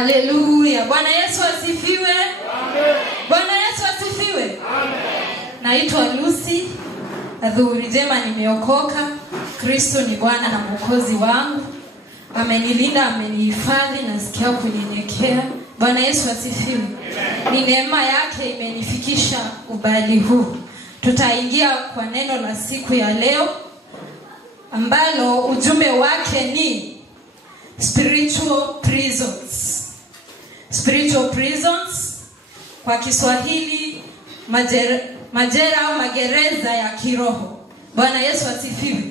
Haleluya. Bwana Yesu asifiwe. Amen. Bwana Yesu asifiwe. Amen. Naitwa Lucy. Adhuhuri njema, nimeokoka. Kristo ni Bwana na Mwokozi wangu. Amenilinda, amenihifadhi, nasikia kunyenyekea. Bwana Yesu asifiwe. Ni neema yake imenifikisha ubali huu. Tutaingia kwa neno la siku ya leo ambalo ujumbe wake ni spiritual prisons. Spiritual prisons kwa Kiswahili majera au magereza ya kiroho. Bwana Yesu asifiwe.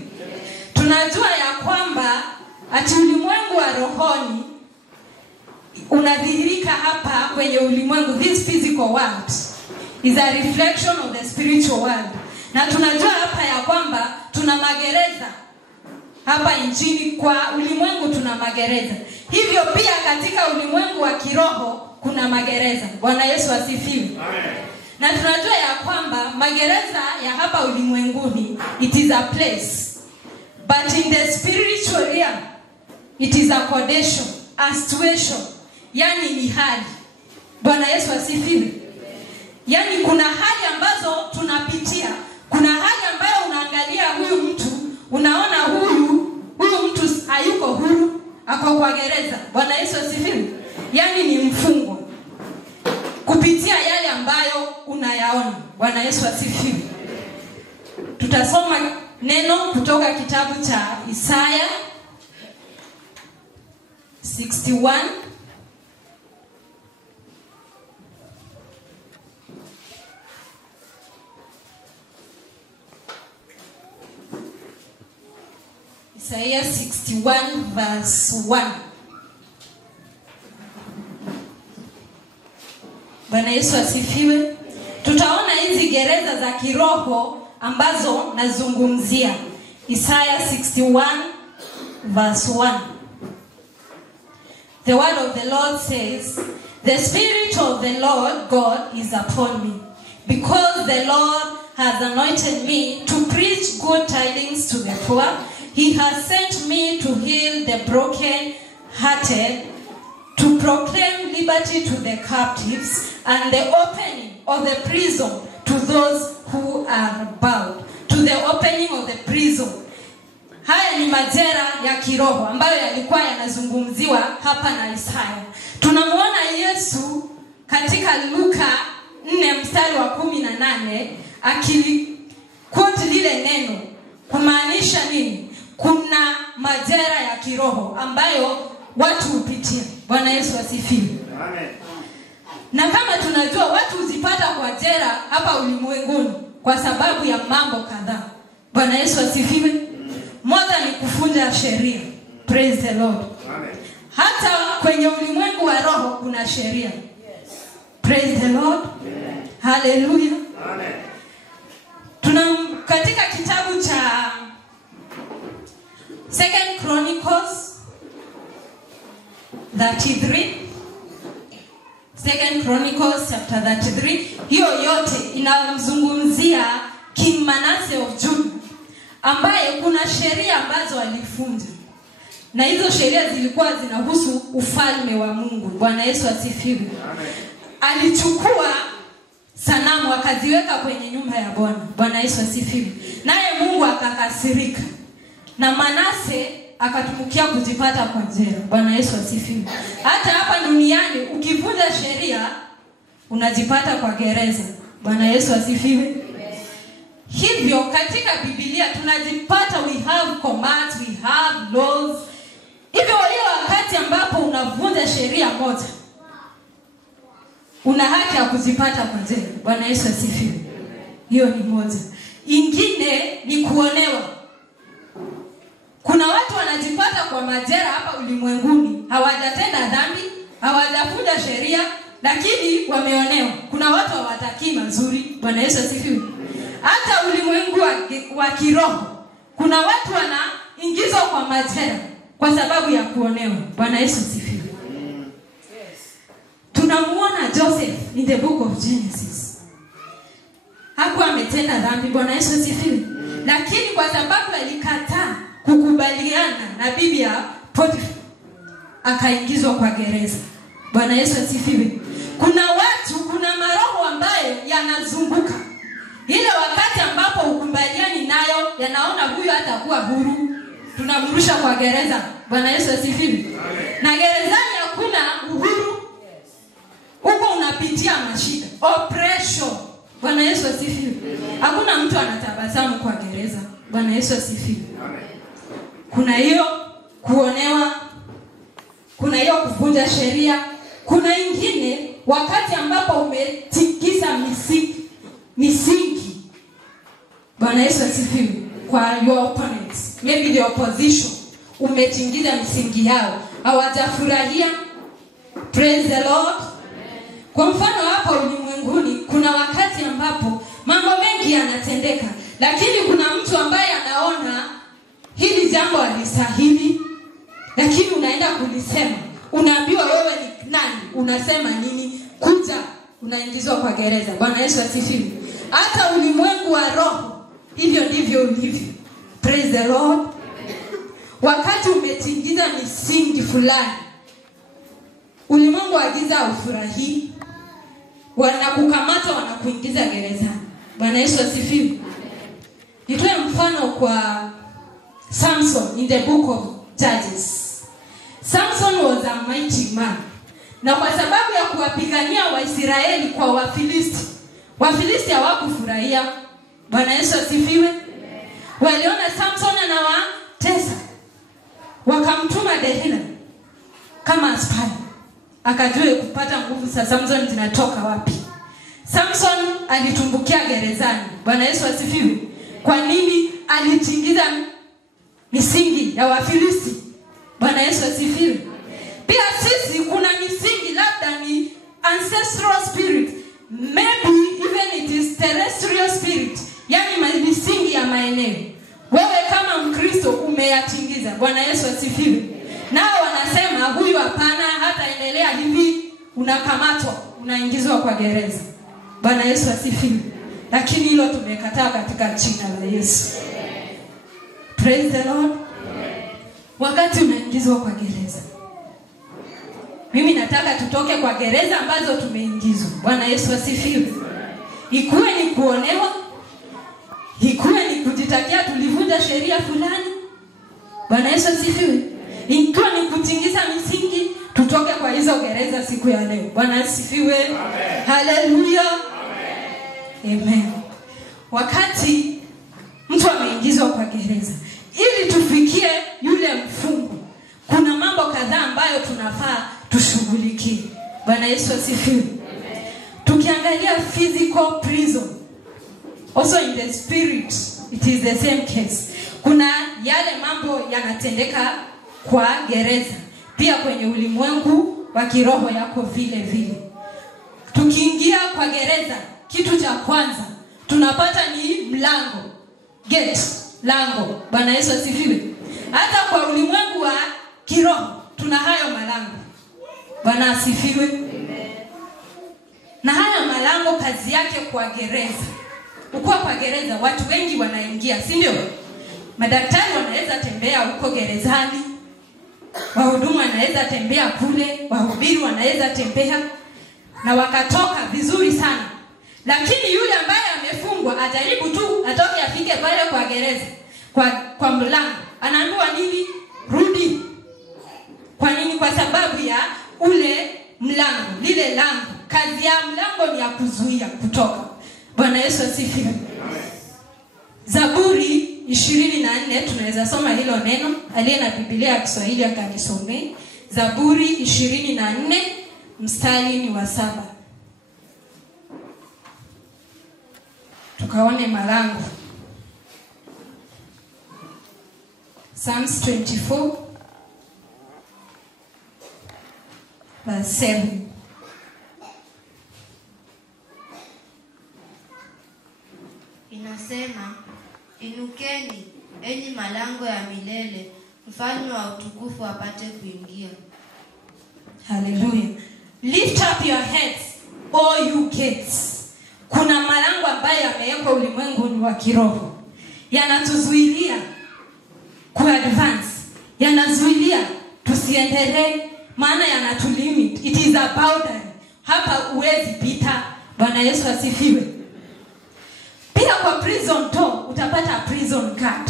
Tunajua ya kwamba ati ulimwengu wa rohoni unadhihirika hapa kwenye ulimwengu. This physical world is a reflection of the spiritual world. Na tunajua hapa ya kwamba tuna magereza hapa nchini. Kwa ulimwengu tuna magereza. Hivyo pia katika ulimwengu wa kiroho kuna magereza. Bwana Yesu asifiwe. Amen. Na tunajua ya kwamba magereza ya hapa ulimwenguni, it is a place. But in the spiritual realm, it is a condition, a situation. Yani ni hali. Bwana Yesu asifiwe. Yani kuna hali ambazo tunapitia. Kuna hali ambayo unaangalia huyu mtu, unaona huyu mtu hayuko huru, ako kwa gereza. Bwana Yesu asifiwe. Yani ni mfungwa kupitia yale ambayo unayaona. Bwana Yesu asifiwe. Tutasoma neno kutoka kitabu cha Isaya 61 Isaiah 61 verse 1. Bwana Yesu asifiwe. Tutaona hizi gereza za kiroho ambazo nazungumzia. Isaiah 61 verse 1. The word of the Lord says, "The Spirit of the Lord God is upon me, because the Lord has anointed me to preach good tidings to the poor. He has sent me to heal the broken-hearted, to proclaim liberty to the captives, and the opening of the prison to those who are bound." To the opening of the prison. Haya ni majera ya kiroho ambayo yalikuwa yanazungumziwa hapa na Isaya. Tunamuona Yesu katika Luka 4 mstari wa 18 akili-quote lile neno. Kumaanisha nini? Kuna majera ya kiroho ambayo watu hupitia. Bwana Yesu asifiwe. Amen. Na kama tunajua watu huzipata kwa jera hapa ulimwenguni kwa sababu ya mambo kadhaa. Bwana Yesu asifiwe. Moja ni kufunja sheria. Praise the Lord. Amen. Hata kwenye ulimwengu wa roho kuna sheria. Praise the Lord. Amen. Hallelujah. Amen. Katika kitabu cha 2 Chronicles 33, 2 Chronicles chapter 33, hiyo yote inamzungumzia King Manasseh of Judah, ambaye kuna sheria ambazo alifunja. Na hizo sheria zilikuwa zinahusu ufalme wa Mungu. Bwana Yesu asifiwe. Amen. Alichukua sanamu akaziweka kwenye nyumba ya Bwana. Bwana Yesu asifiwe. Naye Mungu akakasirika. Na Manasseh akatumukia kujipata kwa jela. Bwana Yesu asifiwe. Hata hapa duniani ukivunja sheria unajipata kwa gereza. Bwana Yesu asifiwe. Hivyo katika Biblia tunajipata, we have commands, we have laws. Hivyo hiyo wakati ambapo unavunja sheria moja, una haki ya kujipata kwa jela. Bwana Yesu asifiwe. Hiyo ni moja. Ingine ni kuonewa. Kuna watu wanajipata kwa majera hapa ulimwenguni, hawajatenda dhambi, hawajavunja sheria, lakini wameonewa. Kuna watu hawatakii mazuri. Bwana Yesu asifiwe. Hata ulimwengu wa kiroho kuna watu wanaingizwa kwa majera kwa sababu ya kuonewa. Bwana Yesu asifiwe. Tunamuona Joseph in the book of Genesis. Hakuwa ametenda dhambi. Bwana Yesu asifiwe. Lakini kwa sababu alikataa kukubaliana na bibi ya Potifa, akaingizwa kwa gereza. Bwana Yesu asifiwe. Kuna watu, kuna maroho ambayo yanazunguka. Ile wakati ambapo ukubaliani nayo, yanaona huyu hatakuwa huru, tunamrusha kwa gereza. Bwana Yesu asifiwe. Na gerezani hakuna uhuru. Huko unapitia mashida, oppression. Bwana Yesu asifiwe. Hakuna mtu anatabasamu kwa gereza. Bwana Yesu asifiwe. Kuna hiyo kuonewa, kuna hiyo kuvunja sheria, kuna ingine wakati ambapo umetikisa misingi. Bwana Yesu asifiwe. Kwa your opponents, maybe the opposition, umetingiza misingi yao, hawajafurahia. Praise the Lord. Kwa mfano hapa ulimwenguni kuna wakati ambapo mambo mengi yanatendeka, lakini kuna mtu ambaye anaona hili jambo halistahili, lakini unaenda kulisema. Unaambiwa wewe ni nani? Unasema nini? Kuja, unaingizwa kwa gereza. Bwana Yesu asifiwe. Hata ulimwengu wa roho hivyo ndivyo ulivyo. Praise the Lord. Wakati umetingiza misingi fulani, ulimwengu wa giza ufurahi, wanakukamata, wanakuingiza gerezani. Bwana Yesu asifiwe. Nitoe mfano kwa Samson in the book of Judges. Samson was a mighty man. Na kwa sababu ya kuwapigania Waisraeli kwa Wafilisti, Wafilisti hawakufurahia. Bwana Yesu asifiwe. Waliona Samson anawatesa, wakamtuma Delila kama spy, akajue kupata nguvu za Samson zinatoka wapi. Samson alitumbukia gerezani. Bwana Yesu asifiwe. Kwa nini? Alitingiza misingi ya Wafilisti. Bwana Yesu asifiwe. Pia sisi kuna misingi, labda ni ancestral spirit, maybe even it is terrestrial spirit, yani misingi ya maeneo. Wewe kama Mkristo umeyatingiza. Bwana Yesu asifiwe. Nao wanasema huyu hapana, hata endelea hivi, unakamatwa, unaingizwa kwa gereza. Bwana Yesu asifiwe. Lakini hilo tumekataa katika jina la Yesu. Praise the Lord. Wakati unaingizwa kwa gereza, mimi nataka tutoke kwa gereza ambazo tumeingizwa. Bwana Yesu asifiwe. Ikuwe ni kuonewa, ikuwe ni kujitakia tulivunja sheria fulani. Bwana Yesu asifiwe. Ikiwa ni kutingiza misingi, tutoke kwa hizo gereza siku ya leo. Bwana asifiwe. Haleluya. Amen. Wakati mtu ameingizwa kwa gereza, ili tufikie yule mfungo, kuna mambo kadhaa ambayo tunafaa tushughulikie. Bwana Yesu asifiwe. Tukiangalia physical prison, also in the spirit it is the same case. Kuna yale mambo yanatendeka kwa gereza, pia kwenye ulimwengu wa kiroho yako vile vile. Tukiingia kwa gereza, kitu cha kwanza tunapata ni mlango, gate, lango. Bwana Yesu asifiwe. Hata kwa ulimwengu wa kiroho tuna hayo malango. Bwana asifiwe. Na haya malango kazi yake kwa gereza, ukiwa kwa gereza watu wengi wanaingia, si ndio? Madaktari wanaweza tembea huko gerezani, wahudumu wanaweza tembea kule, wahubiri wanaweza tembea na wakatoka vizuri sana. Lakini yule ambaye amefungwa ajaribu tu atoke afike pale kwa gereza, kwa mlango, anaambiwa nini? Rudi. Kwa nini? Kwa sababu ya ule mlango, lile lango. Kazi ya mlango ni ya kuzuia kutoka. Bwana Yesu asifiwe. Zaburi 24, tunaweza soma hilo neno. Aliye na Biblia ya Kiswahili akanisomee. Zaburi 24 mstari ni wa 7. Tukaone malango. Psalms 24 verse 7. Inasema, inukeni enyi malango ya milele, mfalme wa utukufu apate kuingia. Hallelujah. Lift up your heads, all you gates. Kuna malango ambayo yamewekwa ulimwenguni wa kiroho, yanatuzuilia ku advance, yanazuilia tusiendelee maana yanatulimit. It is a boundary. Hapa uwezi pita. Bwana Yesu asifiwe. Pia kwa prison door utapata prison guard.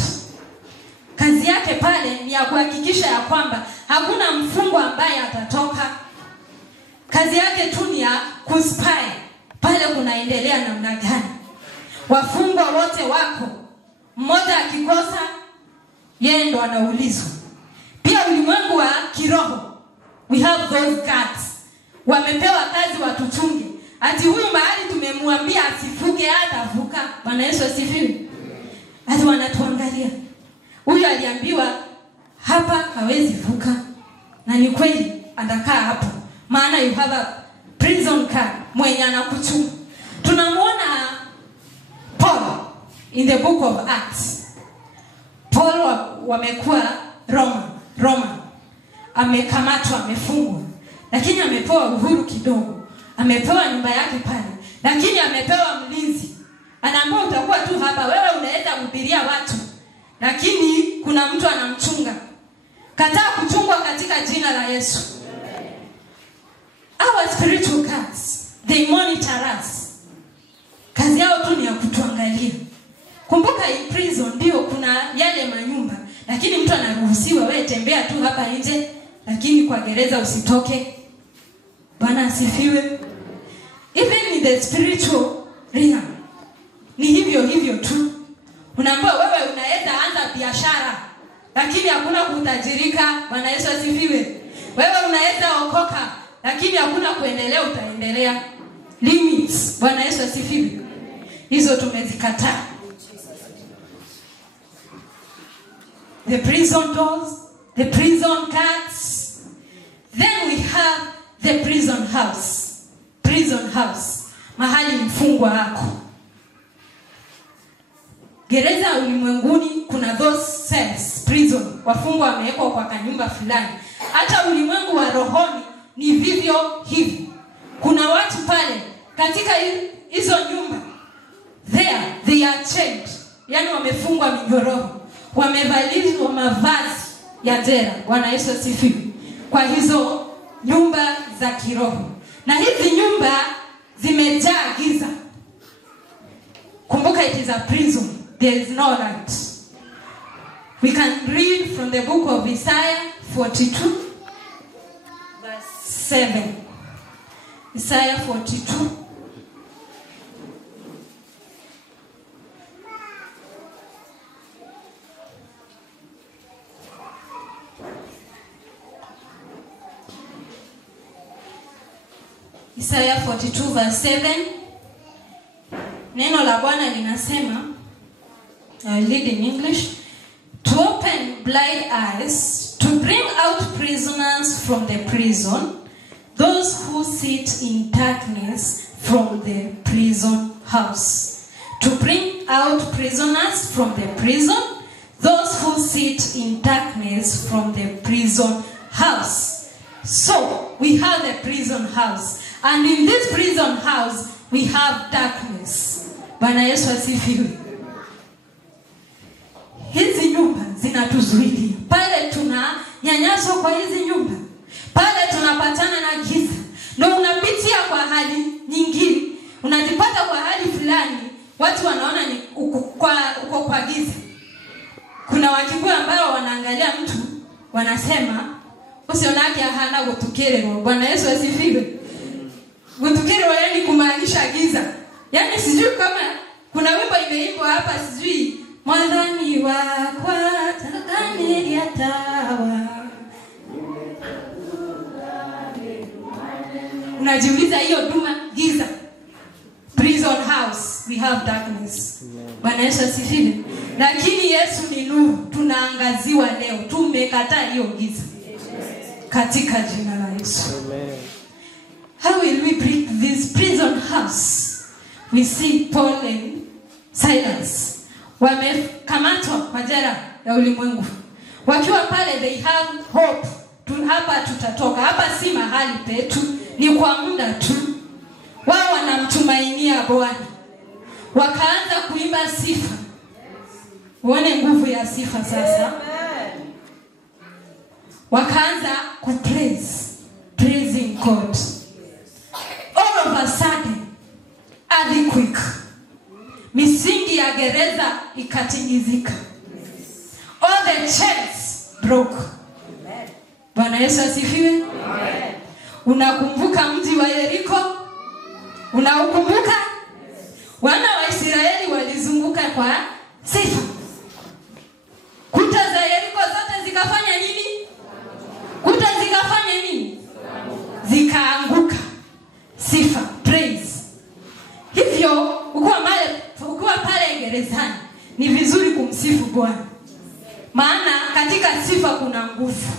Kazi yake pale ni ya kuhakikisha ya kwamba hakuna mfungwa ambaye atatoka. Kazi yake tu ni ya kuspy pale kunaendelea namna gani. Wafungwa wote wako, mmoja akikosa yeye ndo anaulizwa. Pia ulimwengu wa kiroho, we have those guards. Wamepewa kazi watuchunge. Ati huyu mahali tumemwambia asivuke hatavuka. Bwana Yesu asifiwe. Ati wanatuangalia. Huyu aliambiwa hapa hawezi vuka. Na ni kweli atakaa hapo. Maana you have a prison guard mwenye anakuchunga. Tunamuona Paul in the book of Acts. Paul wamekuwa Roma. Amekamatwa, amefungwa. Lakini amepewa uhuru kidogo. Amepewa nyumba yake pale. Lakini amepewa mlinzi. Anaambiwa utakuwa tu hapa, wewe unaweza kuhubiria watu. Lakini kuna mtu anamchunga. Kataa kuchungwa katika jina la Yesu. Our spiritual guards, they monitor us. Kazi yao tu ni ya kutuangalia. Kumbuka in prison ndio kuna yale manyumba. Lakini mtu anaruhusiwa wewe tembea tu hapa nje. Lakini kwa gereza usitoke. Bwana asifiwe. Even in the spiritual realm, ni hivyo tu. Unaambiwa wewe unaweza anza biashara, lakini hakuna kutajirika. Bwana Yesu asifiwe. Wewe unaweza okoka, lakini hakuna kuendelea, utaendelea. Limits. Bwana Yesu asifiwe. Hizo tumezikataa. The prison doors, the prison guards. Then we have the prison house. Prison house. Mahali mfungwa wako. Gereza ulimwenguni kuna those cells, prison. Wafungwa wamewekwa kwa kanyumba fulani. Hata ulimwengu wa rohoni ni vivyo hivi. Kuna watu pale katika hizo nyumba. They are chained. Yaani wamefungwa minyororo. Wamevalishwa mavazi ya jela. Bwana Yesu asifiwe. Kwa hizo nyumba za kiroho. Na hizi nyumba zimejaa giza. Kumbuka it is a prison. There is no light. We can read from the book of Isaiah 42 verse 7. Isaiah 42. Isaiah 42 verse 7. Neno la Bwana linasema, I read in English, to open blind eyes, to bring out prisoners from the prison, those who sit in darkness from the prison house. To bring out prisoners from the prison, those who sit in darkness from the prison house. So, we have the prison house. And in this prison house, we have darkness. Bwana Yesu asifiwe. Hizi nyumba zinatuzuilia. Pale tunanyanyaswa kwa hizi nyumba. Pale tunapatana na giza. Ndio unapitia kwa hali nyingine. Unajipata kwa hali fulani, watu wanaona ni uko kwa giza. Kuna Wakikuyu ambao wanaangalia mtu, wanasema usionake hana gutukererwa. Bwana Yesu asifiwe. Gutukererwa yani kumaanisha giza. Yaani sijui kama kuna wimbo imeimbwa hapa sijui mwadhani wakwa takani ya tawa. Unajiuliza hiyo duma giza. Prison house, we have darkness. Bwana Yesu asifiwe. Lakini Yesu ni nuru, tunaangaziwa leo. Tumekataa hiyo giza. Katika jina la Yesu. Amen. How will we break this prison house? We see Paul and Silas. Wamekamatwa kwa jela ya ulimwengu. Wakiwa pale they have hope. Hapa tutatoka. Hapa si mahali petu, ni kwa muda tu. Wao wanamtumainia Bwana. Wakaanza kuimba sifa. Uone nguvu ya sifa sasa. Wakaanza kupraise. living God. All of a sudden, earthquake. Misingi ya gereza ikatingizika. All the chains broke. Bwana Yesu asifiwe. Unakumbuka mji wa Yeriko? Unaukumbuka? Wana wa Israeli walizunguka kwa sifa. Kuta za Yeriko zote zikafanya nini? Kuta zikafanya nini? Zikaanguka. Sifa, praise. Hivyo ukiwa pale gerezani ni vizuri kumsifu Bwana. Maana katika sifa kuna nguvu.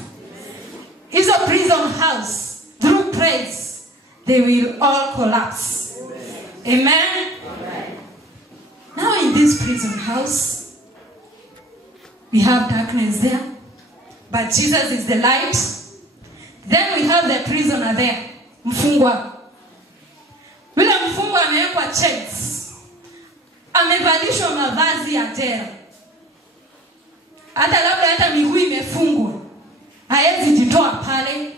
Hizo prison house, through praise, they will all collapse. Amen. Amen. Now in this prison house, we have darkness there, but Jesus is the light. Then we have the prisoner there, mfungwa. Yule mfungwa amewekwa chains. Amevalishwa mavazi ya jela. Hata miguu imefungwa. Haezi jitoa pale.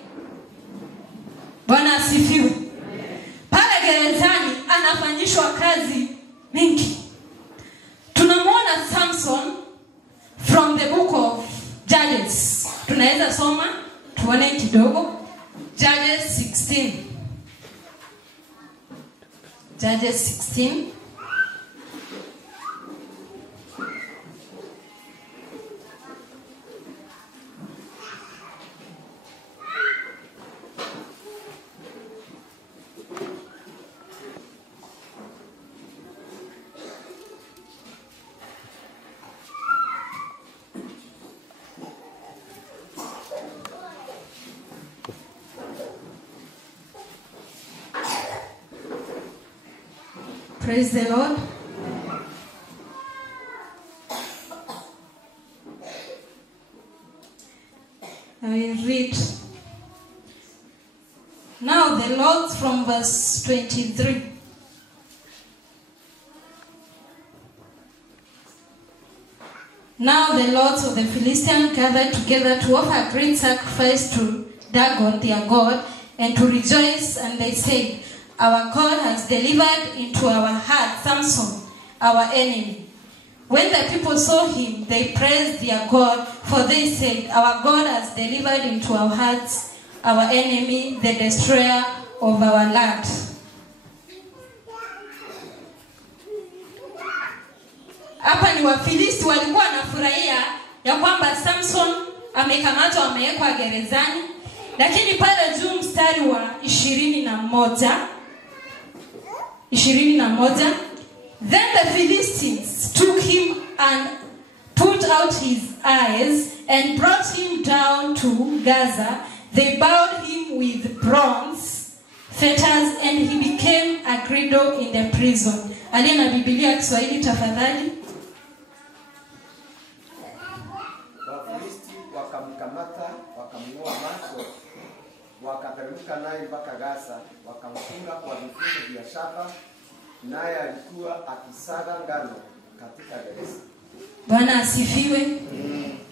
Bwana asifiwe. Pale gerezani anafanyishwa kazi mingi. Tunamuona Samson from the book of Judges. Tunaweza soma tuone kidogo. Judges 16. Judges 16. Praise the Lord. I will read. Now the Lord from verse 23. Now the lords of the Philistines gathered together to offer a great sacrifice to Dagon their god and to rejoice, and they said, our God has delivered into our heart Samson, our enemy. When the people saw him, they praised their God, for they said, our God has delivered into our hearts our enemy, the destroyer of our land. Hapa ni Wafilisti walikuwa wanafurahia ya kwamba Samson amekamatwa, amewekwa gerezani, lakini pale juu mstari wa 21, then the Philistines took him and put out his eyes and brought him down to Gaza. They bound him with bronze fetters and he became a criminal in the prison. Aliye na Biblia Kiswahili tafadhali. Wafilisti wakamkamata, wakamng'oa macho, wakateremka naye mpaka Gaza, wakamfunga kwa vifungo vya shaba, naye alikuwa akisaga ngano katika gereza. Bwana asifiwe.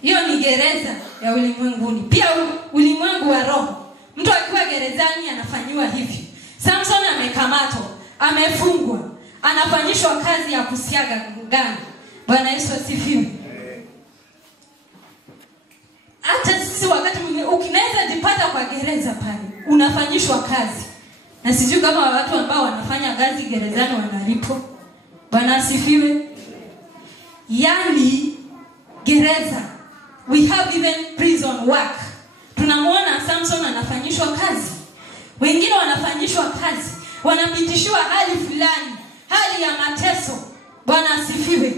Hiyo ni gereza ya ulimwenguni. Pia ulimwengu wa roho. Mtu akiwa gerezani anafanywa hivi. Samson amekamatwa, amefungwa, anafanyishwa kazi ya kusiaga ngano. Bwana Yesu asifiwe. Hata sisi wakati mwingine ukinaweza jipata kwa gereza pale, unafanyishwa kazi. Na sijui kama watu ambao wanafanya kazi gerezani wanalipwa. Bwana asifiwe. Yani gereza, we have even prison work. Tunamuona Samson anafanyishwa kazi. Wengine wanafanyishwa kazi, wanapitishiwa hali fulani, hali ya mateso. Bwana asifiwe.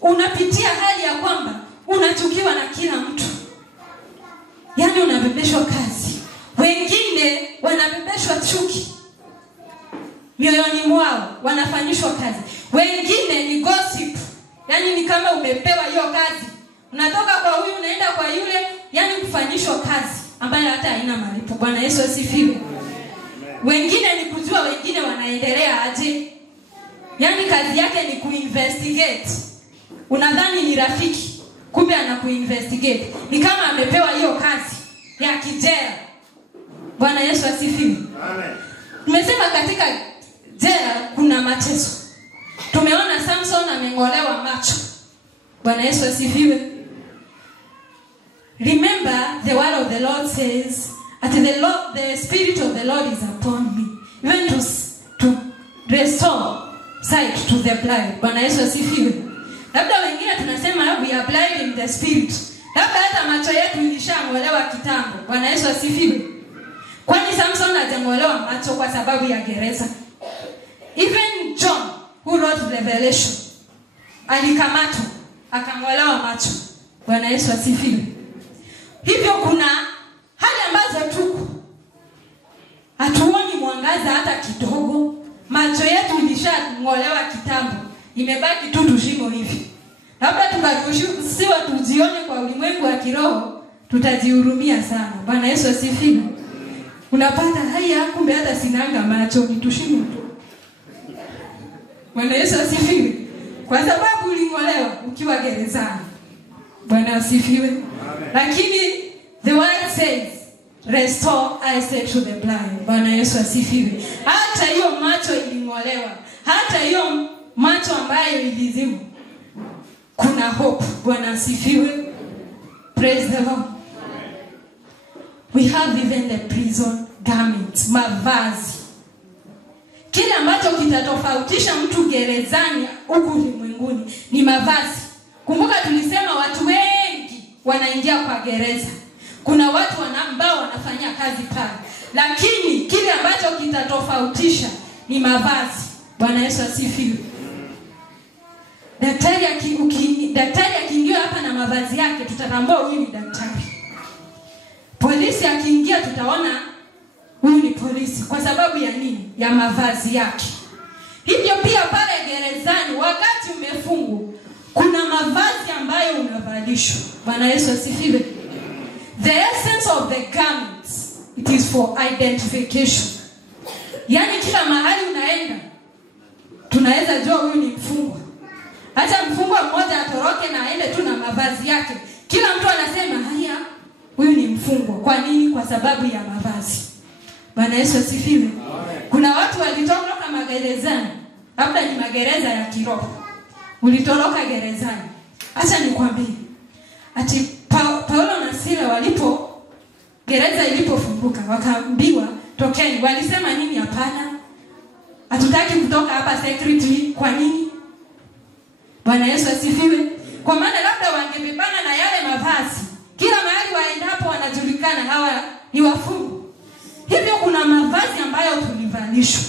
Unapitia hali ya kwamba unachukiwa na kila mtu. Yani unabebeshwa kazi. Wengine wanabebeshwa chuki mioyoni mwao, wanafanyishwa kazi. Wengine ni gossip. Yani ni kama umepewa hiyo kazi, unatoka kwa huyu unaenda kwa yule, yani kufanyishwa kazi ambayo hata haina malipo. Bwana Yesu asifiwe. Wengine ni kujua wengine wanaendelea aje. Yani kazi yake ni kuinvestigate. Unadhani ni rafiki, kumbe anakuinvestigate. Ni kama amepewa hiyo kazi ya kijela. Bwana Yesu asifiwe. Amen. Tumesema katika jela kuna mateso. Tumeona Samson ameng'olewa macho. Bwana Yesu asifiwe. Remember the word of the Lord says, "At the Spirit of the Lord is upon me, even to restore sight to the blind." Bwana Yesu asifiwe. Labda wengine tunasema we are blind in the spirit. Labda hata macho yetu ilishang'olewa kitambo. Bwana Yesu asifiwe. Kwani Samson hajang'olewa macho kwa sababu ya gereza? Even John who wrote Revelation alikamatwa akang'olewa macho. Bwana Yesu asifiwe. Hivyo kuna hali ambazo tuko hatuoni mwangaza hata kidogo. Macho yetu ilishang'olewa kitambo. Imebaki tu tushimo hivi. Labda tukaruhusiwa tujione kwa ulimwengu wa kiroho, tutajihurumia sana. Bwana Yesu asifiwe. Unapata haya kumbe hata sinanga macho, ni tushimo tu. Bwana Yesu asifiwe. Kwa sababu uling'olewa ukiwa gerezani. Bwana asifiwe. Lakini the word says, "Restore eyesight to the blind." Bwana Yesu asifiwe. Hata hiyo macho iling'olewa, hata hiyo macho ambayo ilizimu, kuna hope. Bwana asifiwe. Praise the Lord. We have even the prison garments, mavazi. Kile ambacho kitatofautisha mtu gerezani huku ulimwenguni ni mavazi. Kumbuka tulisema watu wengi wanaingia kwa gereza. Kuna watu ambao wanafanya kazi pale. Lakini kile ambacho kitatofautisha ni mavazi. Bwana Yesu asifiwe. Daktari akiingia hapa na mavazi yake, tutatambua huyu ni daktari. Polisi akiingia tutaona huyu ni polisi. Kwa sababu ya nini? Ya mavazi yake. Hivyo pia pale gerezani wakati umefungwa, kuna mavazi ambayo unavalishwa. Bwana Yesu asifiwe. The essence of the garments, it is for identification. Yaani kila mahali unaenda, tunaweza jua huyu ni mfungwa. Hata mfungwa mmoja atoroke na aende tu na mavazi yake, kila mtu anasema haya, huyu ni mfungwa. Kwa nini? Kwa sababu ya mavazi. Bwana Yesu asifiwe. Kuna watu walitoroka magerezani, labda ni magereza ya kiroho. Ulitoroka gerezani. Acha nikwambie. Ati Paulo na Sila walipo gereza ilipofunguka, wakaambiwa tokeni. Walisema nini? Hapana, hatutaki kutoka hapa secretly. Kwa nini? Bwana Yesu asifiwe. Kwa maana labda wangebebana na yale mavazi, kila mahali waendapo wanajulikana hawa ni wafungwa. Hivyo kuna mavazi ambayo tulivalishwa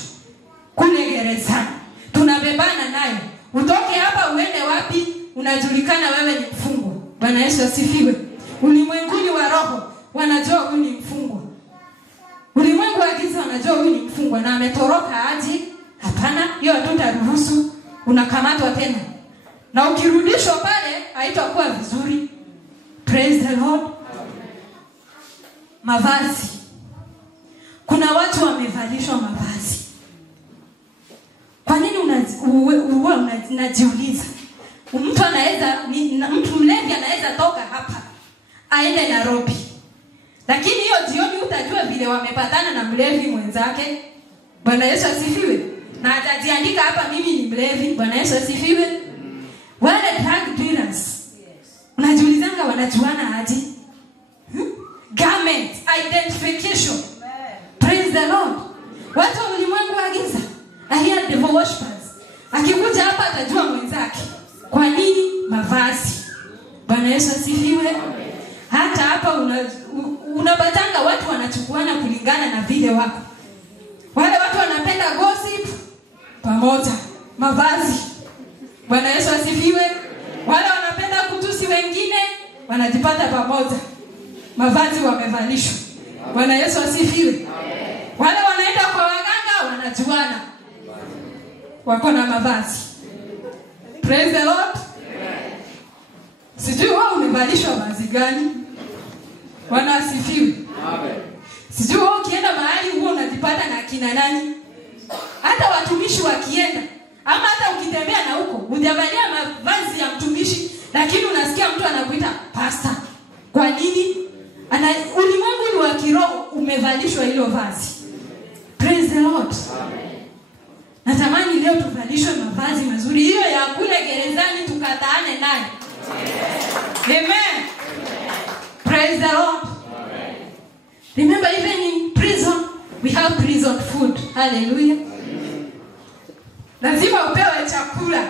kule gerezani, tunabebana nayo. Utoke hapa uende wapi, unajulikana wewe ni mfungwa. Bwana Yesu asifiwe. Ulimwenguni wa roho wanajua huyu ni mfungwa. Ulimwengu wa giza wanajua huyu ni mfungwa na ametoroka aje. Hapana, hiyo hatutaruhusu. Unakamatwa tena. Na ukirudishwa pale haitakuwa vizuri. Praise the Lord. Mavazi. Kuna watu wamevalishwa mavazi. Kwa nini unajiuliza? Mtu mlevi anaweza toka hapa aende Nairobi, lakini hiyo jioni utajua vile wamepatana na mlevi mwenzake. Bwana Yesu asifiwe. Na atajiandika hapa, mimi ni mlevi. Bwana Yesu asifiwe. Wale drug dealers, unajiulizanga wanajuana aje? Garment identification. Praise the Lord. Watu wa ulimwengu wa giza, ahia devil worshippers, akikuja hapa atajua mwenzake. Kwa nini? Mavazi. Bwana Yesu asifiwe. Hata hapa unapatanga watu wanachukuana kulingana na vile wako. Wale watu wanapenda gossip pamoja, mavazi. Bwana Yesu asifiwe. Wale wanapenda kutusi wengine wanajipata pamoja, mavazi wamevalishwa. Bwana Yesu asifiwe. Wale wanaenda kwa waganga wanajuana, wako na mavazi. Praise the Lord. Sijui wao umevalishwa vazi gani? Bwana asifiwe. Amen. Sijui wao ukienda mahali huo unajipata na kina nani? Hata watumishi wakienda, ama hata ukitembea na huko, hujavalia mavazi ya mtumishi, lakini unasikia mtu anakuita pastor. Kwa nini? Ulimwengu wa kiroho umevalishwa hilo vazi. Praise the Lord. Amen. Natamani leo tuvalishwe mavazi mazuri, hiyo ya kule gerezani tukataane naye. Amen. Praise the Lord. Amen. Remember, even in prison we have prison food. Hallelujah. Lazima upewe chakula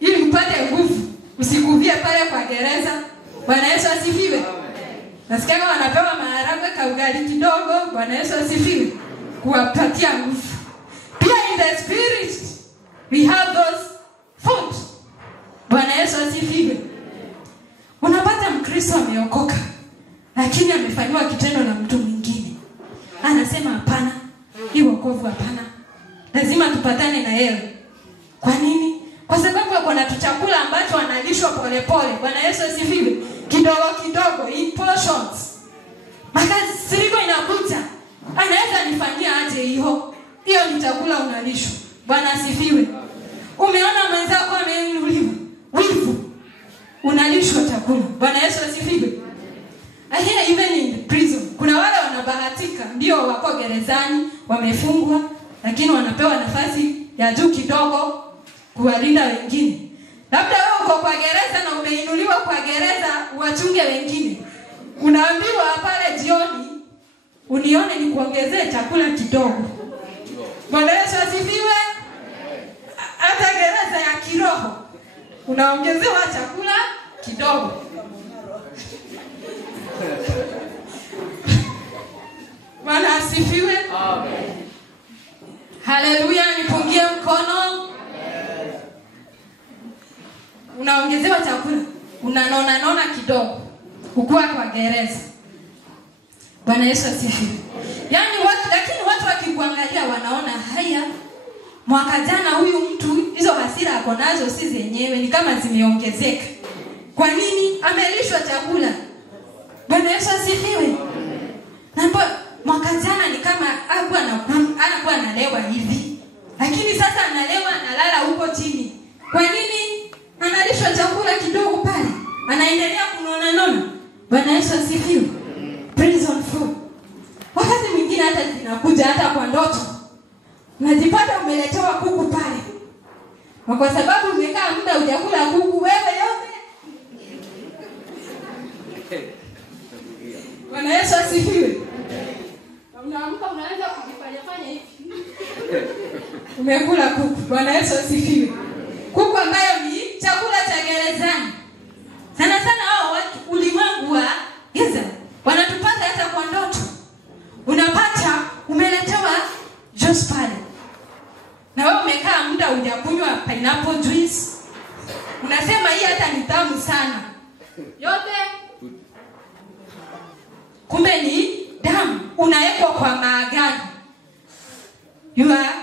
ili upate nguvu, usikuvie pale kwa gereza. Bwana Yesu asifiwe. Nasikia kama wanapewa maharagwe ka ugali kidogo. Bwana Yesu asifiwe, kuwapatia nguvu. Pia in the spirit we have those food. Bwana Yesu asifiwe. Unapata Mkristo ameokoka lakini amefanywa kitendo na mtu mwingine, anasema hapana, hii wokovu hapana, lazima tupatane na yeye. Kwa nini? Kwa sababu ako na chakula ambacho analishwa polepole. Bwana Yesu asifiwe. Kidogo kidogo, in portions. Makasiriko inakuja, anaweza nifanyia aje hiyo? Hiyo ni chakula unalishwa. Bwana asifiwe. Umeona mwenzako ameinuliwa, wivu, unalishwa chakula. Bwana Yesu asifiwe. Ahia, even in prison kuna wale wanabahatika, ndio wako gerezani wamefungwa, lakini wanapewa nafasi ya juu kidogo kuwalinda wengine. Labda wewe uko kwa gereza na umeinuliwa kwa gereza uwachunge wengine, unaambiwa pale jioni unione ni kuongezee chakula kidogo. Bwana Yesu asifiwe. Hata gereza ya kiroho unaongezewa chakula kidogo. Bwana asifiwe. Amen. Haleluya, nipungie mkono. Amen. Unaongezewa chakula, unanona kidogo ukua kwa gereza. Bwana Yesu asifiwe. Yaani lakini watu wakikuangalia wanaona haya, mwaka jana huyu mtu hizo hasira ako nazo si zenyewe, ni kama zimeongezeka. Kwa nini? Amelishwa chakula. Bwana Yesu asifiwe. Na mwaka jana ni kama anakuwa analewa hivi, lakini sasa analewa analala huko chini. Kwa nini? Analishwa chakula kidogo pale, anaendelea kunona. Bwana Yesu asifiwe. Prison food. Wakati mwingine hata zinakuja hata kwa ndoto, unajipata umeletewa kuku pale, na kwa sababu umekaa muda hujakula kuku wewe yote. Bwana Yesu asifiwe. Unaamka unaanza kujifanya hivi. Umekula kuku. Bwana Yesu asifiwe. Kuku ambayo ni chakula cha gerezani. Sana sana hao watu ulimwengu wa giza wanatupata hata kwa ndoto. Unapata umeletewa juice pale, na wewe umekaa muda hujakunywa pineapple juice. Unasema hii hata ni tamu sana. Yote kumbe ni damu. Unaekwa kwa maagano.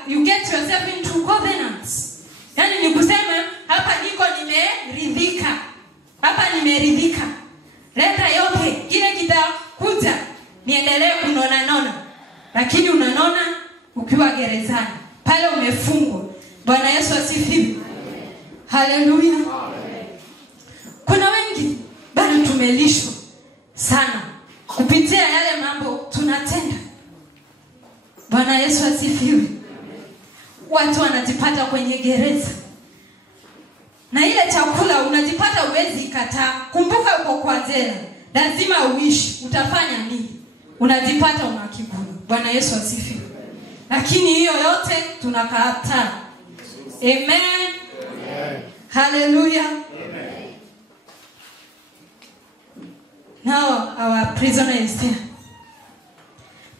You get yourself into covenants. Yaani ni kusema hapa niko nimeridhika. Hapa nimeridhika. Leta yote, kile kitakuja niendelee kunona. Lakini unanona ukiwa gerezani. Pale umefungwa. Bwana Yesu asifiwe. Haleluya. Kuna wengi bado tumelishwa sana kupitia yale mambo tunatenda. Bwana Yesu asifiwe. Watu wanajipata kwenye gereza, na ile chakula unajipata uwezi kataa. Kumbuka uko kwa jela, lazima uishi. Utafanya nini? Unajipata unakikula. Bwana Yesu asifiwe. Lakini hiyo yote tunakataa. Amen. Amen. Hallelujah. Amen. Now our prisoner is there.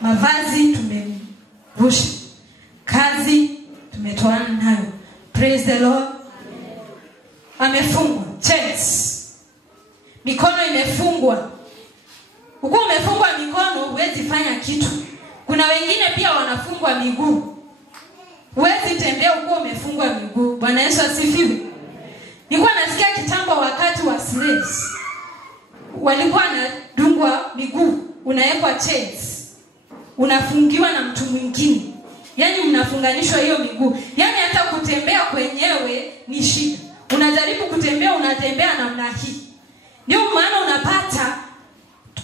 Mavazi tumevusha, kazi tumetoana nayo. Praise the Lord. Amefungwa chains, mikono imefungwa. Uko umefungwa mikono huwezi fanya kitu. Kuna wengine pia wanafungwa miguu, huwezi tembea uko umefungwa miguu. Bwana Yesu asifiwe. Nilikuwa nasikia kitambo wakati wa slaves walikuwa wanadungwa miguu, unawekwa chains, unafungiwa na mtu mwingine. Yaani mnafunganishwa hiyo miguu. Yaani hata kutembea kwenyewe ni shida. Unajaribu kutembea, unatembea namna hii. Ndio maana unapata,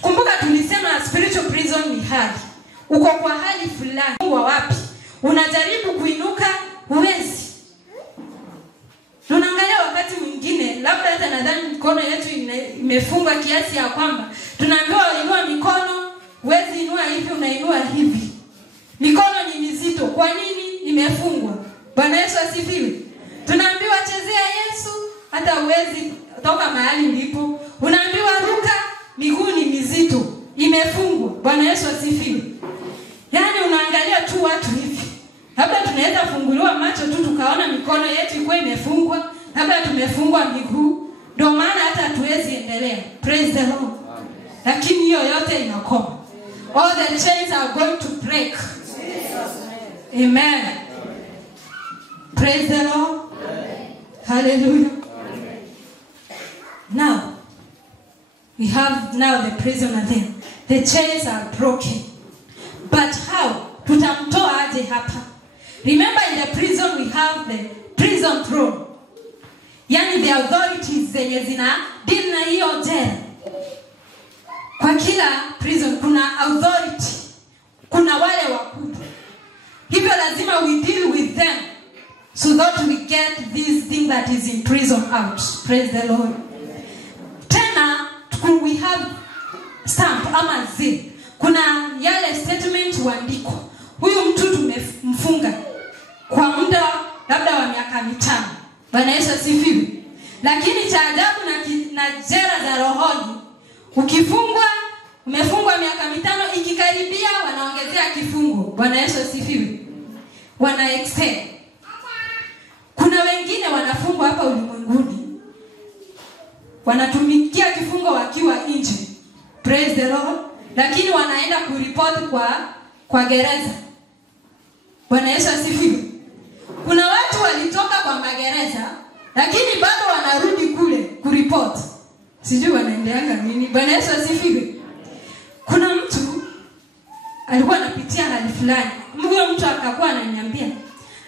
kumbuka tulisema spiritual prison ni hali. uko kwa hali fulani, wa wapi? Unajaribu kuinuka, huwezi. Tunaangalia wakati mwingine, labda hata nadhani mikono yetu imefungwa kiasi ya kwamba tunaambiwa inua mikono, huwezi inua hivi, unainua hivi. Mikono ni mizito. Kwa nini imefungwa? Bwana Yesu asifiwe. Tunaambiwa chezea Yesu, hata huwezi toka mahali ulipo. Unaambiwa ruka, miguu ni mizito, imefungwa. Bwana Yesu asifiwe. Yaani unaangalia tu watu hivi. Labda tunaweza funguliwa macho tu tukaona mikono yetu iko imefungwa, labda tumefungwa miguu. Ndio maana hata hatuwezi endelea. Praise the Lord. Lakini hiyo yote inakoma. All the chains are going to break. Amen. Praise the Lord. Hallelujah. Now, we have now the prisoner there. The chains are broken. But how? Tutamtoa aje hapa? Remember, in the prison we have the prison throne. Yani the authorities zenye zina deal na hiyo jela. Kwa kila prison kuna authority. Kuna wale wakubwa. Hivyo lazima we deal with them so that we get this thing that is in prison out. Praise the Lord. Tena we have stamp ama seal. Kuna yale statement uandiko. Huyu mtu tumemfunga kwa muda labda wa miaka 5. Bwana Yesu asifiwe. Lakini cha ajabu na jela za rohoni, ukifungwa, umefungwa miaka 5, ikikaribia wanaongezea kifungo. Bwana Yesu asifiwe. Wana extend. Kuna wengine wanafungwa hapa ulimwenguni, wanatumikia kifungo wakiwa nje. Praise the Lord. Lakini wanaenda kuripoti kwa gereza. Bwana Yesu asifiwe. Kuna watu walitoka kwa magereza lakini bado wanarudi kule kuripoti. Sijui wanaendeanga nini. Bwana Yesu asifiwe. Kuna mtu alikuwa anapitia hali fulani. Huyo mtu akakuwa ananiambia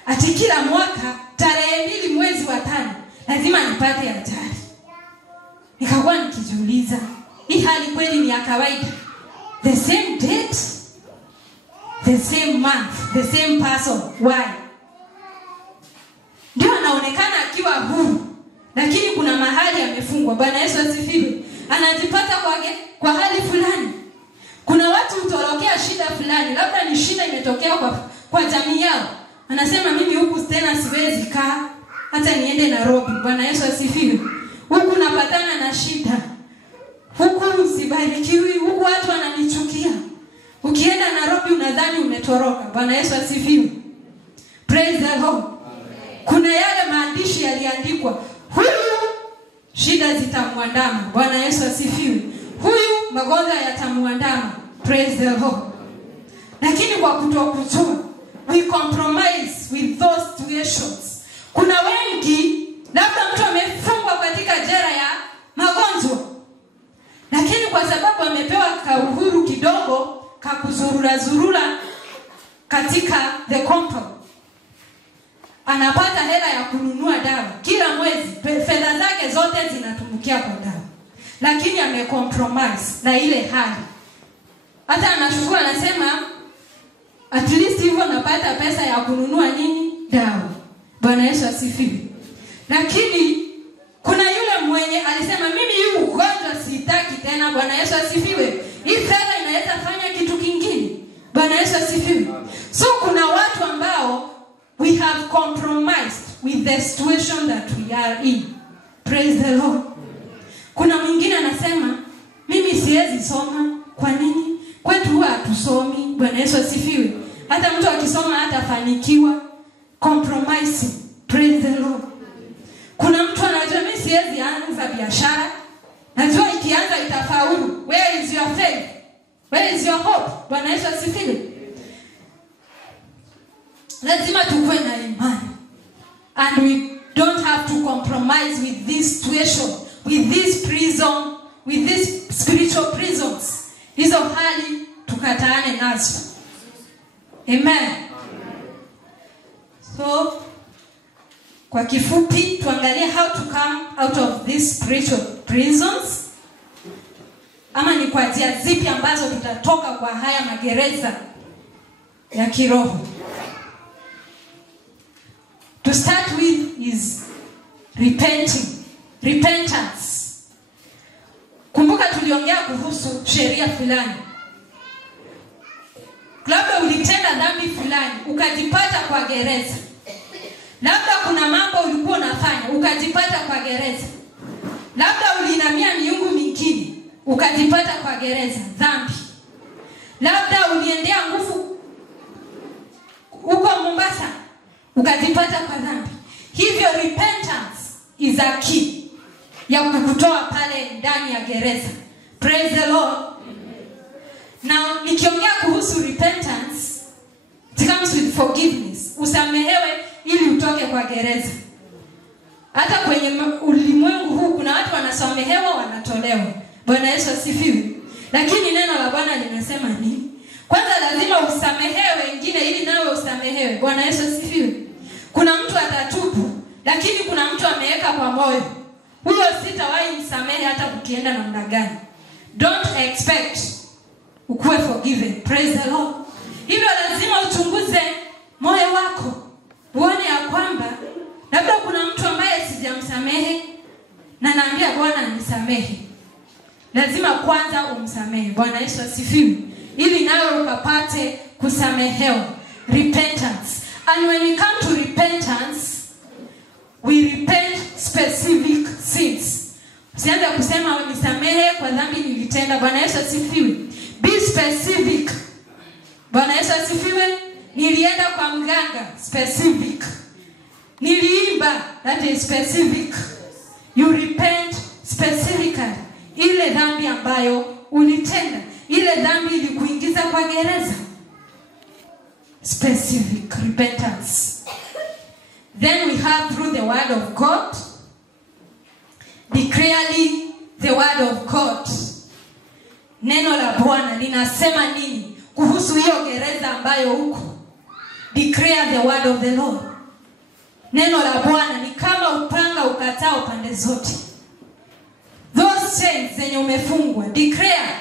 ati kila mwaka tarehe 2 mwezi wa 5 lazima nipate ajali. Nikakuwa nikijiuliza, hii hali kweli ni ya kawaida? The same date, the same month, the same person. Why? Ndio anaonekana akiwa huru, lakini kuna mahali amefungwa. Bwana Yesu asifiwe. Anajipata kwa hali fulani. Kuna watu utorokea shida fulani, labda ni shida imetokea kwa jamii yao. Anasema mimi huku tena siwezi kaa, hata niende Nairobi. Bwana Yesu asifiwe. Huku napatana na shida. Huku sibarikiwi, huku watu wananichukia. Ukienda Nairobi unadhani umetoroka. Bwana Yesu asifiwe. Praise the Lord. Kuna yale maandishi yaliandikwa, huyu shida zitamwandama. Bwana Yesu asifiwe. Huyu magonjwa yatamwandama. Praise the Lord. Lakini kwa kutokujua, we compromise with those situations. Kuna wengi, labda mtu amefungwa katika jela ya magonjwa, lakini kwa sababu amepewa uhuru kidogo kakuzurura katika the compound, anapata hela ya kununua dawa kila mwezi. Fedha zake zote zinatumbukia kwa dawa, lakini amecompromise na ile hali. Hata anashukuru, anasema at least hivyo napata pesa ya kununua nini? Dawa. Bwana Yesu asifiwe. Lakini kuna yule mwenye alisema mimi hii ugonjwa sitaki tena. Bwana Yesu asifiwe. Hii fedha inaweza fanya kitu kingine. Bwana Yesu asifiwe. So kuna watu ambao we have compromised with the situation that we are in. Praise the Lord. Kuna mwingine anasema mimi siwezi soma. Kwa nini? Kwetu huwa hatusomi. Bwana Yesu asifiwe. Hata mtu akisoma hatafanikiwa. Compromising. Praise the Lord. Kuna mtu anajua mimi siwezi anza biashara, najua ikianza itafaulu. Where is your faith? Where is your hope? Bwana Yesu asifiwe. Lazima tukue na imani. And we don't have to compromise with this situation, with this prison, with these spiritual prisons. Hizo hali tukataane nazo. Amen. So kwa kifupi tuangalie how to come out of these spiritual prisons. Ama ni kwa njia zipi ambazo tutatoka kwa haya magereza ya kiroho. To start with is repentance. Kumbuka tuliongea kuhusu sheria fulani. Labda ulitenda dhambi fulani ukajipata kwa gereza. Labda kuna mambo ulikuwa unafanya ukajipata kwa gereza. Labda uliinamia miungu mingine ukajipata kwa gereza, dhambi. Labda uliendea nguvu huko Mombasa ukajipata kwa dhambi. Hivyo repentance is a key ya kukutoa pale ndani ya gereza. Praise the Lord. Now nikiongea kuhusu repentance, it comes with forgiveness. Usamehewe ili utoke kwa gereza. Hata kwenye ulimwengu huu kuna watu wanasamehewa wanatolewa. Bwana Yesu asifiwe. Lakini neno la Bwana linasema nini? Kwanza lazima usamehewe wengine ili nawe usamehewe. Bwana Yesu asifiwe. Kuna mtu atatubu, lakini kuna mtu ameweka kwa moyo, huyo sitawahi msamehe hata kukienda namna gani. Don't expect ukuwe forgiven. Praise the Lord. Hivyo lazima uchunguze moyo wako. Uone ya kwamba labda kuna mtu ambaye sijamsamehe na naambia Bwana nisamehe. Lazima kwanza umsamehe. Bwana Yesu asifiwe. Ili nawe ukapate kusamehewa. Repentance. And when we come to repentance, we repent specific sins. Usianze kusema nisamehe kwa dhambi nilitenda. Bwana Yesu asifiwe. Be specific. Bwana Yesu asifiwe. Nilienda kwa mganga, specific. Niliimba, that is specific. You repent specifically. Ile dhambi ambayo ulitenda, ile dhambi ilikuingiza kwa gereza. Specific repentance. Then we have through the word of God, declaring the word of God. Neno la Bwana linasema nini kuhusu hiyo gereza ambayo uko? Declare the word of the Lord. Neno la Bwana ni kama upanga ukatao pande zote. Those chains zenye umefungwa, declare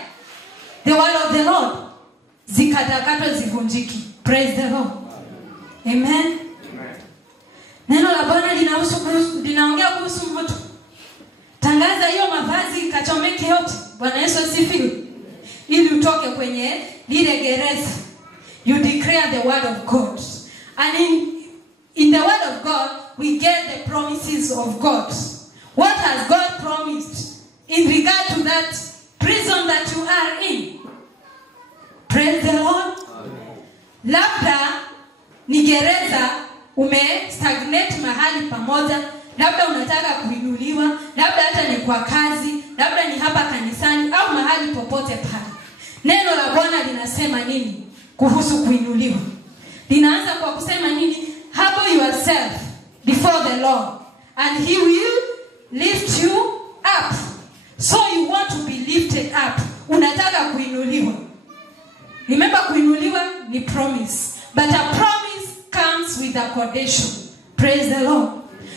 the word of the Lord. Zikatakatwa zivunjiki. Praise the Lord. Amen. Neno la Bwana linaongea kuhusu moto. Tangaza hiyo mavazi ikachomeke yote. Bwana Yesu asifiwe. Ili utoke kwenye lile gereza. You declare the word of God. And in the word of God, we get the promises of God. What has God promised in regard to that prison that you are in? Praise the Lord. Labda ni gereza umestagnate mahali pamoja, labda unataka kuinuliwa, labda hata ni kwa kazi, labda ni hapa kanisani au mahali popote pale. Neno la Bwana linasema nini kuhusu kuinuliwa? Linaanza kwa kusema nini? Humble yourself before the Lord and he will lift you up. So you want to be lifted up. Unataka kuinuliwa. Remember, kuinuliwa ni promise. But a promise comes with a condition. Praise the Lord.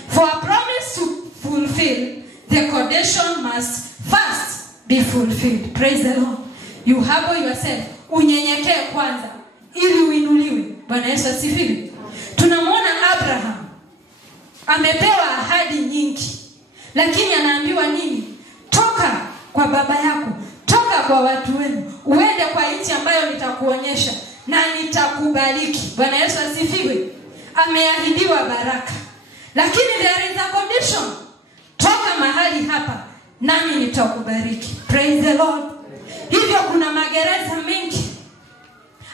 For a promise to fulfill, the condition must first be fulfilled. Praise the Lord. You humble yourself. Unyenyekee kwanza ili uinuliwe. Bwana Yesu asifiwe. Tunamwona Abraham amepewa ahadi nyingi, lakini anaambiwa nini? Toka kwa baba yako, toka kwa watu wenu, uende kwa nchi ambayo nitakuonyesha na nitakubariki. Bwana Yesu asifiwe. Ameahidiwa baraka, lakini there is a condition. Toka mahali hapa nami nitakubariki. Praise the Lord. Hivyo kuna magereza mengi,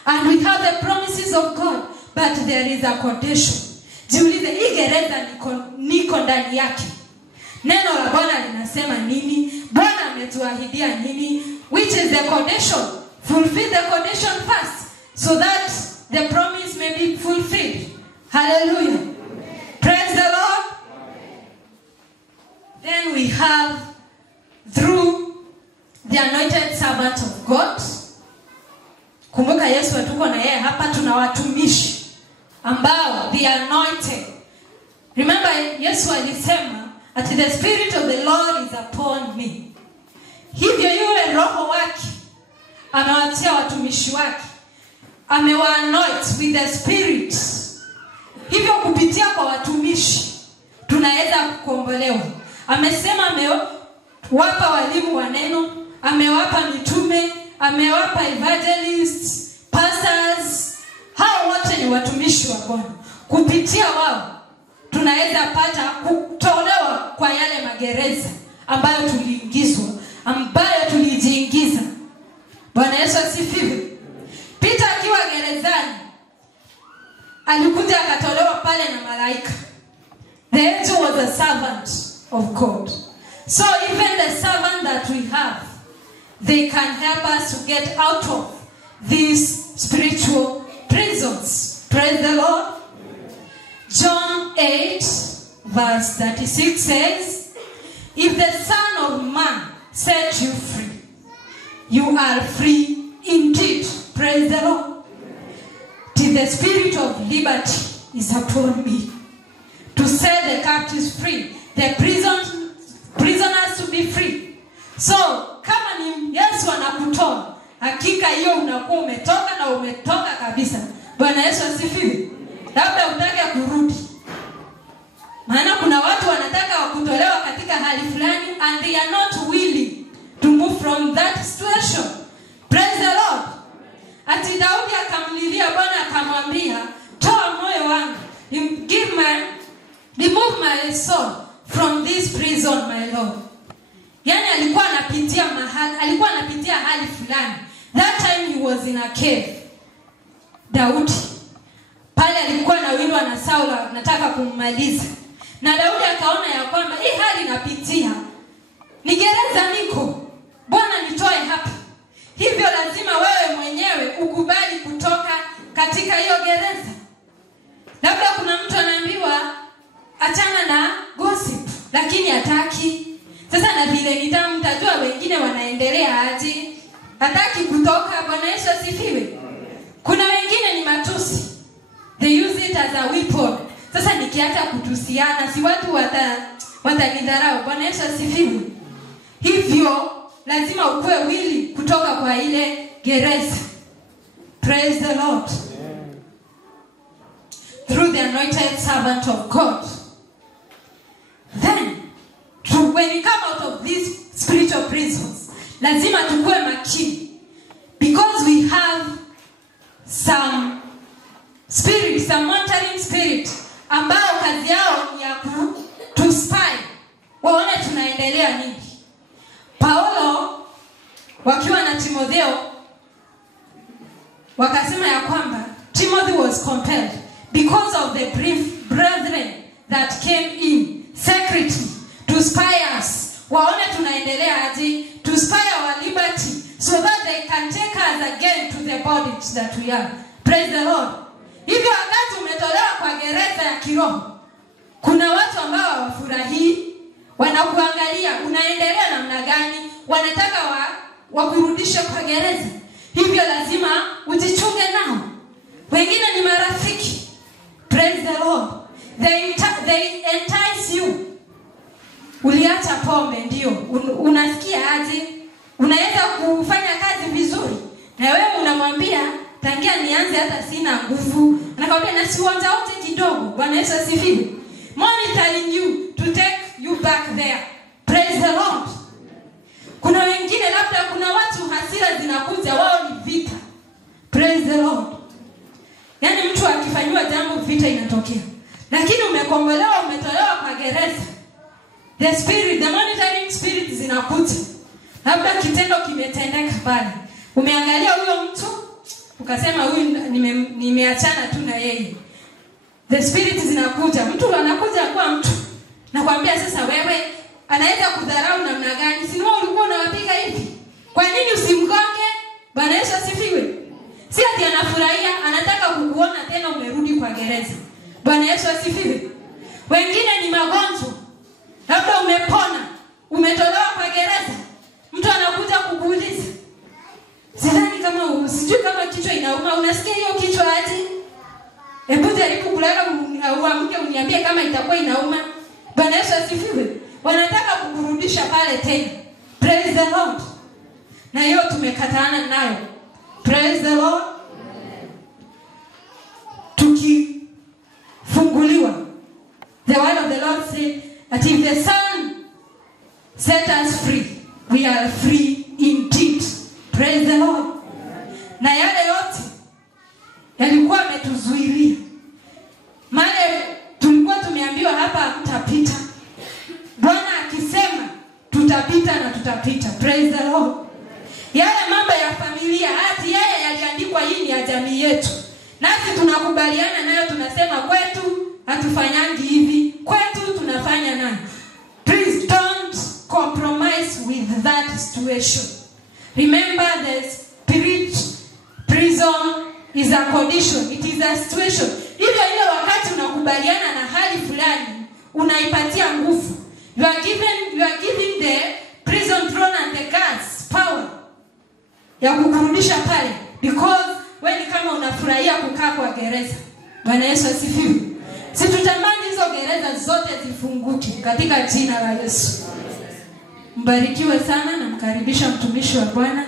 and we have the promises of God, but there is a condition. Jiulize, hii gereza niko ndani yake. Neno la Bwana linasema nini? Bwana ametuahidia nini? Which is the condition? Fulfill the condition first, so that the promise may be fulfilled. Hallelujah. Praise the Lord. Then we have through the anointed servant of God. Kumbuka Yesu atuko na yeye hapa, tuna watumishi ambao the anointed. Remember Yesu alisema that the spirit of the Lord is upon me. Hivyo yule roho wake anawatia watumishi wake amewaanoint with the Spirit. Hivyo kupitia kwa watumishi tunaweza kukombolewa. Amesema amewapa walimu wa neno, amewapa mitume, amewapa evangelists, pastors. Hao wote ni watumishi wa Bwana. Kupitia wao tunaweza pata kutolewa kwa yale magereza ambayo tulijiingiza. Bwana Yesu asifiwe. Peter akiwa gerezani alikuja akatolewa pale na malaika. The angel was a servant of God. So even the servant that we have, they can help us to get out of these spiritual prisons. Praise the Lord. John 8 verse 36 says, if the Son of Man set you free, you are free indeed. Praise the Lord. Till the Spirit of liberty is upon me, to set the captives free, the prisoners to be free. So kama ni Yesu anakutoa, hakika hiyo unakuwa umetoka na umetoka kabisa. Bwana Yesu asifiwe. Labda utake kurudi. Maana kuna watu wanataka wakutolewa katika hali fulani and they are not willing to move from that situation. Praise the Lord. Ati Daudi akamlilia Bwana akamwambia, toa moyo wangu, remove my soul from this prison, my Lord. Yani alikuwa anapitia hali fulani. That time he was in a cave. Daudi pale alikuwa na windwa na Sauli anataka kummaliza. Na Daudi akaona ya kwamba hii hali napitia ni gereza niko. Bwana nitoe hapa. Hivyo lazima wewe mwenyewe ukubali kutoka katika hiyo gereza. Labda kuna mtu anaambiwa achana na gossip lakini hataki. Sasa na vile nitamtajua wengine wanaendelea aje. Hataki kutoka. Bwana Yesu asifiwe. Kuna wengine ni matusi. They use it as a weapon. Sasa nikiacha kutusiana si watu watanidharau. Bwana Yesu asifiwe. Hivyo lazima ukue wili kutoka kwa ile gereza. Praise the Lord. Through the anointed servant of God. Then when we come out of these spiritual prisons, lazima tukue makini, because we have some spirit, some monitoring spirit ambao kazi yao ni ya to spy, waone tunaendelea nini. Paulo wakiwa na Timotheo wakasema ya kwamba Timothy was compelled because of the brethren that came in secretly to spy us, waone tunaendelea aje, to spy our liberty, so that they can take us again to the bondage that we are. Praise the Lord. Hivyo wakati umetolewa kwa gereza ya kiroho, kuna watu ambao hawafurahii, wanakuangalia unaendelea namna gani, wanataka wakurudishe kwa gereza. Hivyo lazima ujichunge nao. Wengine ni marafiki. Praise the Lord. They entice you. Uliacha pombe ndio. Unasikia aje? Unaweza kufanya kazi vizuri. Na wewe unamwambia tangia nianze hata sina nguvu. Anakuambia na siwanja wote kidogo. Bwana Yesu asifiwe. Monitoring you to take you back there. Praise the Lord. Kuna wengine labda kuna watu hasira zinakuja, wao ni vita. Praise the Lord. Yani mtu akifanywa jambo vita inatokea. Lakini umekombolewa, umetolewa kwa gereza. The spirit, the monitoring spirit zinakuja. Labda kitendo kimetendeka pale. Umeangalia huyo mtu, ukasema huyu nimeachana tu na yeye. The spirit zinakuja. Mtu anakuja kwa mtu. Nakwambia sasa wewe anaweza kudharau namna gani? Si wewe ulikuwa unawapiga hivi? Kwa nini usimgonge? Bwana Yesu asifiwe. Si ati anafurahia, anataka kukuona tena umerudi kwa gereza. Bwana Yesu asifiwe. Wengine ni magonjwa. Labda umepona, umetolewa kwa gereza. Mtu anakuja kukuuliza, sidhani kama sijui kama kichwa inauma, unasikia hiyo kichwa aje? Hebu jaribu kulala uamke uniambie kama itakuwa inauma. Bwana Yesu asifiwe. Wanataka kukurudisha pale tena. Praise the Lord. Na hiyo tumekatana nayo. Praise the Lord. tukifunguliwa. The word of the Lord said that if the Son set us free, we are free indeed. Praise the Lord. Na yale yote yalikuwa ametuzuilia. Maana tulikuwa tumeambiwa hapa hatutapita. Bwana akisema tutapita na tutapita. Praise the Lord. Yale mambo ya familia hati yeye yaliandikwa, hii ni ya jamii yetu. Nasi tunakubaliana nayo, tunasema kwetu hatufanyangi hivi, kwetu tunafanya nayo. Please don't compromise with that situation. Remember, the spirit prison is a condition. It is a situation. Hivyo wakati unakubaliana na hali fulani, unaipatia nguvu. You are giving the prison throne and the guards power ya kukurudisha pale, because wewe kama unafurahia kukaa kwa gereza. Bwana Yesu asifiwe. Situtamani hizo gereza zote zifunguke katika jina la Yesu. Mbarikiwe sana na mkaribisha mtumishi wa Bwana.